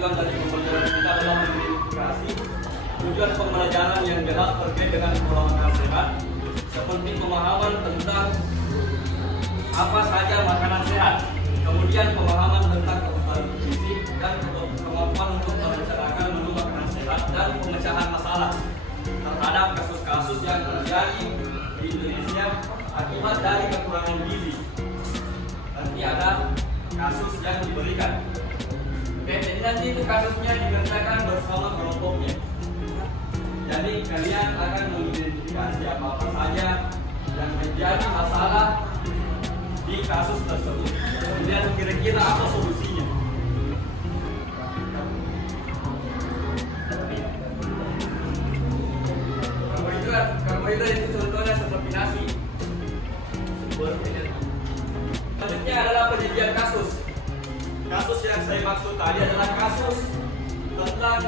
tujuan dari pembelajaran kita adalah mengidentifikasi tujuan pembelajaran yang jelas terkait dengan pola makan sehat, seperti pemahaman tentang apa saja makanan sehat, kemudian pemahaman tentang kebutuhan gizi dan kemampuan untuk merencanakan menu makanan sehat dan pemecahan masalah terhadap kasus-kasus yang terjadi di Indonesia akibat dari kekurangan gizi. Nanti ada kasus yang diberikan. Oke, jadi nanti itu kasusnya dikerjakan bersama kelompoknya. Jadi kalian akan mengidentifikasi apa-apa saja yang menjadi masalah di kasus tersebut. Kemudian kira-kira apa solusinya? Karbohidrat itu contohnya seperti nasi. Selanjutnya adalah penyajian kasus. Kasus yang saya maksud tadi adalah kasus tentang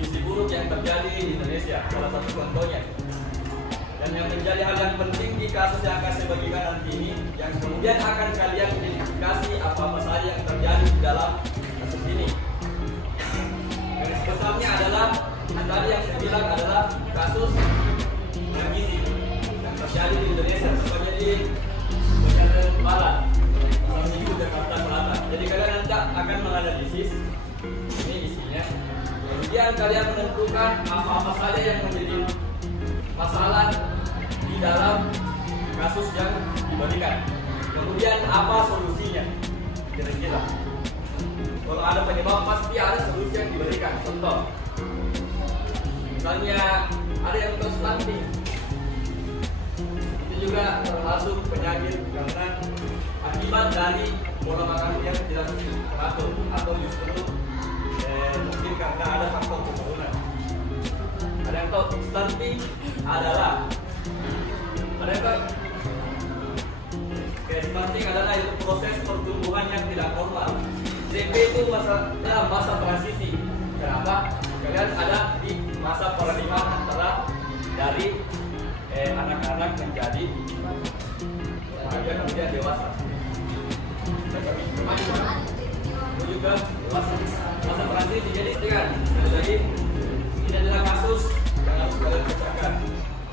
gizi buruk yang terjadi di Indonesia. Salah satu contohnya. Dan yang menjadi hal yang penting di kasus yang akan saya bagikan nanti ini, yang kemudian akan kalian identifikasi apa-apa saja yang terjadi di dalam kasus ini. Garis besarnya adalah tadi yang saya bilang adalah kasus yang gizi yang terjadi di Indonesia, semuanya di bagian barat, menuju Jakarta Selatan. Jadi kalian nanti akan menganalisis ini isinya. Kemudian kalian menentukan apa-apa saja yang menjadi masalah di dalam kasus yang diberikan. Kemudian apa solusinya? Kira-kira. Kalau ada penyebab pasti ada solusi yang diberikan. Contoh, misalnya ada yang untuk stunting, itu juga termasuk penyakit karena akibat dari pola makan yang tidak teratur atau justru mungkin karena ada faktor pembangunan. Ada yang tahu stunting adalah stunting adalah itu proses pertumbuhan yang tidak normal. CP itu masa transisi. Kenapa? Kalian ada di masa penerimaan antara dari anak-anak menjadi remaja kemudian dewasa. Itu juga masa transisi. Jadi ini adalah kasus yang harus kalian bacakan.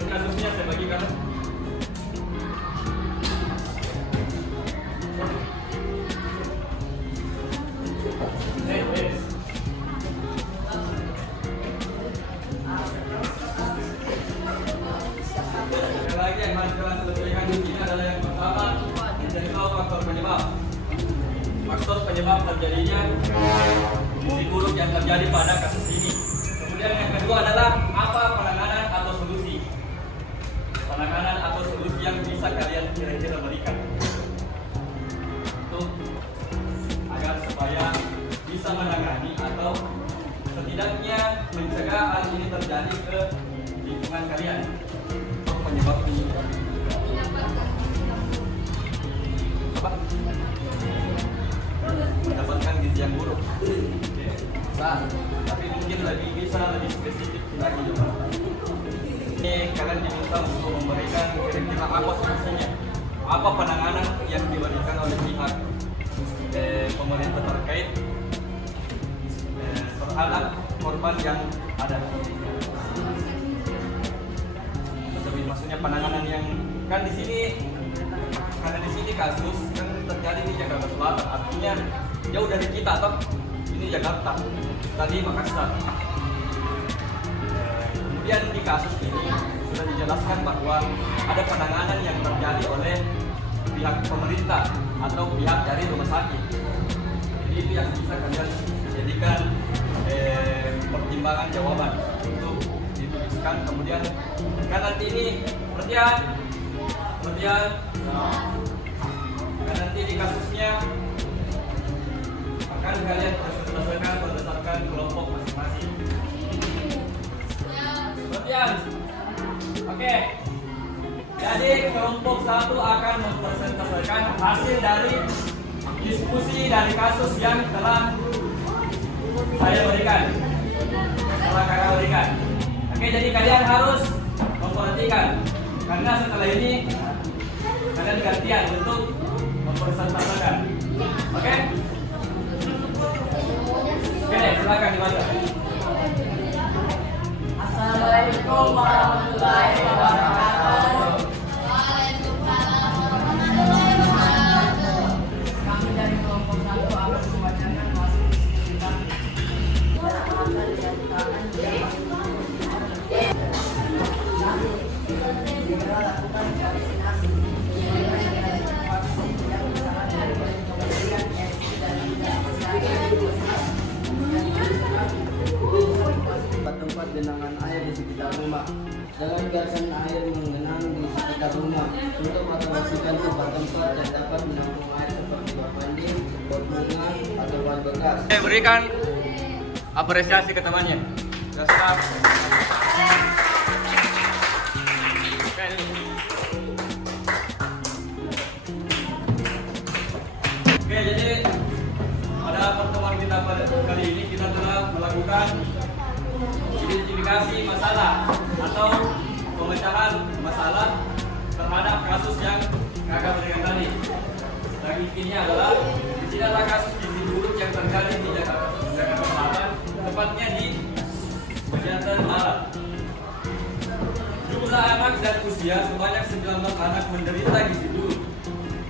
Kasusnya saya bagikan. Faktor penyebab terjadinya gizi buruk yang terjadi pada kasus ini. Kemudian yang kedua adalah apa penanganan atau solusi. Penanganan atau solusi yang bisa kalian kira-kira berikan untuk agar supaya bisa menangani atau setidaknya mencegah hal ini terjadi ke lingkungan kalian. Untuk penyebab ini mendapatkan gizi yang buruk. Nah, tapi mungkin lebih spesifik lagi juga. Ini kalian diminta untuk memberikan kira-kira apa solusinya, apa penanganan yang diberikan oleh pihak pemerintah terkait terhadap korban yang ada. Tapi maksudnya penanganan yang kan di sini, karena di sini kasus kan terjadi di Jakarta Selatan, artinya jauh dari kita toh. Ini Jakarta, tadi Makassar. Kemudian di kasus ini sudah dijelaskan bahwa ada penanganan yang terjadi oleh pihak pemerintah atau pihak dari rumah sakit. Jadi itu yang bisa kalian jadikan pertimbangan jawaban untuk dituliskan. Kemudian kan nanti ini perhatian. Kan nanti di kasusnya akan kalian selesaikan berdasarkan kelompok masing-masing. Perhatian. Oke. Jadi kelompok 1 akan mempresentasikan hasil dari diskusi dari kasus yang telah saya berikan. Oke, jadi kalian harus memperhatikan karena setelah ini kalian gantian untuk mempresentasikan. Oke? genangan air di sekitar rumah. Jangan biarkan air menggenang di sekitar rumah. Untuk operasikan tempat-tempat yang dapat menampung air seperti bak mandi, pot bunga, atau ban bekas. Saya berikan apresiasi ke temannya. Dasar. Oke, jadi pada pertemuan kita pada kali ini kita telah melakukan identifikasi masalah atau pemecahan masalah terhadap kasus yang kakak berikan tadi. Dan intinya adalah di sini adalah kasus gizi buruk yang terjadi di Jakarta Selatan, tepatnya di Pejantan Barat. Jumlah anak dan usia sebanyak 19 anak menderita gizi buruk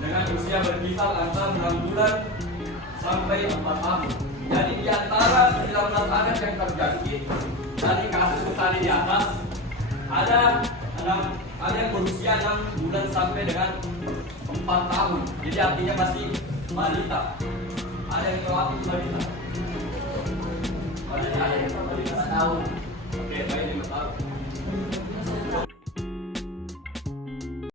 dengan usia berkisar antara 6 bulan sampai 4 tahun. Jadi di antara 19 anak yang terjangkit dari kasus tadi di atas ada yang berusia 6 bulan sampai dengan 4 tahun. Jadi artinya masih balita. Ada yang tahu balita? Ada yang tahu balita? Oke, baik.